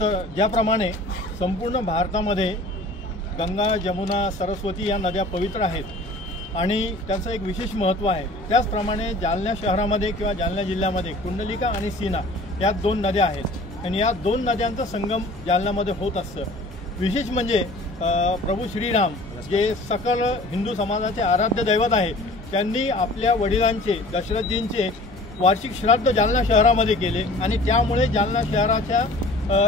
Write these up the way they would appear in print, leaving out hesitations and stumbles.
ज्याप्रमाणे संपूर्ण भारतामध्ये गंगा, जमुना, सरस्वती या नद्या पवित्र आहेत आणि त्याचं एक विशेष महत्त्व आहे। त्याचप्रमाणे जालना शहरामध्ये किंवा जालना जिल्ह्यामध्ये कुंडलिका आणि सीना या दोन नद्या आहेत आणि या दोन नद्यांचा संगम जालन्यामध्ये होत असतं। विशेष म्हणजे प्रभू श्रीराम जे सकल हिंदू समाजाचे आराध्य दैवत आहे, त्यांनी आपल्या वडिलांचे दशरथजींचे वार्षिक श्राद्ध जालना शहरामध्ये केले आणि त्यामुळे जालना शहराच्या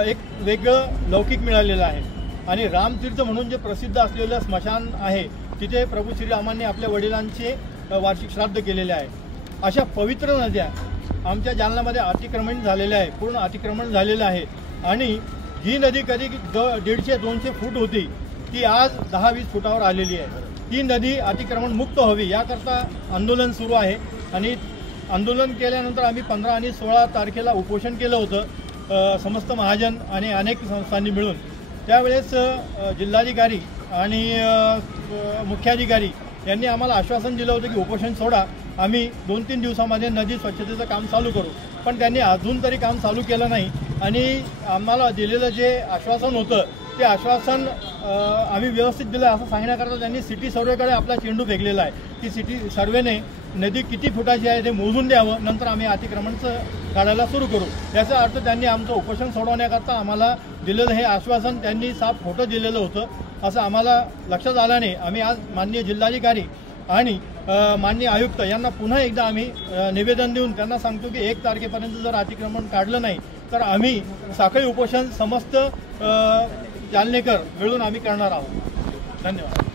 एक वेगळं लौकिक मिळालेलं आहे। आणि रामतीर्थ म्हणून जे प्रसिद्ध असलेलं स्मशान आहे तिथे प्रभू श्रीरामांनी आपल्या वडिलांचे वार्षिक श्राद्ध केलेले आहे। अशा पवित्र नद्या आमच्या जालन्यामध्ये अतिक्रमण झालेले आहे, पूर्ण अतिक्रमण झालेलं आहे आणि ही नदी कधी 150-200 फूट होती ती आज 10-20 फुटावर आलेली आहे। ती नदी अतिक्रमण मुक्त व्हावी याकरता आंदोलन सुरू आहे आणि आंदोलन केल्यानंतर आम्ही 15 आणि 16 तारखेला उपोषण केलं होतं समस्त महाजन आणि अनेक संस्थांनी मिळून। त्यावेळेस जिल्हाधिकारी आणि मुख्याधिकारी यांनी आम्हाला आश्वासन दिलं होतं की उपोषण सोडा, आम्ही 2-3 दिवसामध्ये नदी स्वच्छतेचं काम चालू करू, पण त्यांनी अजून तरी काम चालू केलं नाही आणि आम्हाला दिलेलं जे आश्वासन होतं ते आश्वासन आम्ही व्यवस्थित दिलं असं सांगण्याकरता त्यांनी सिटी सर्वेकडे आपला चेंडू फेकलेला आहे की सिटी सर्वेने नदी किती फुटाची आहे ते मोजून द्यावं, नंतर आम्ही अतिक्रमणचं काढायला सुरू करू। याचा अर्थ त्यांनी आमचं उपोषण सोडवण्याकरता आम्हाला दिलेलं हे आश्वासन त्यांनी साफ खोटं दिलेलं होतं असं आम्हाला लक्षात आलं नाही। आम्ही आज माननीय जिल्हाधिकारी आणि माननीय आयुक्त यांना पुन्हा एकदा आम्ही निवेदन देऊन त्यांना सांगतो की 1 तारखेपर्यंत जर अतिक्रमण काढलं नाही तर आम्ही साखळी उपोषण समस्त जालनेकर मिळून आम्ही करणार आहोत। धन्यवाद।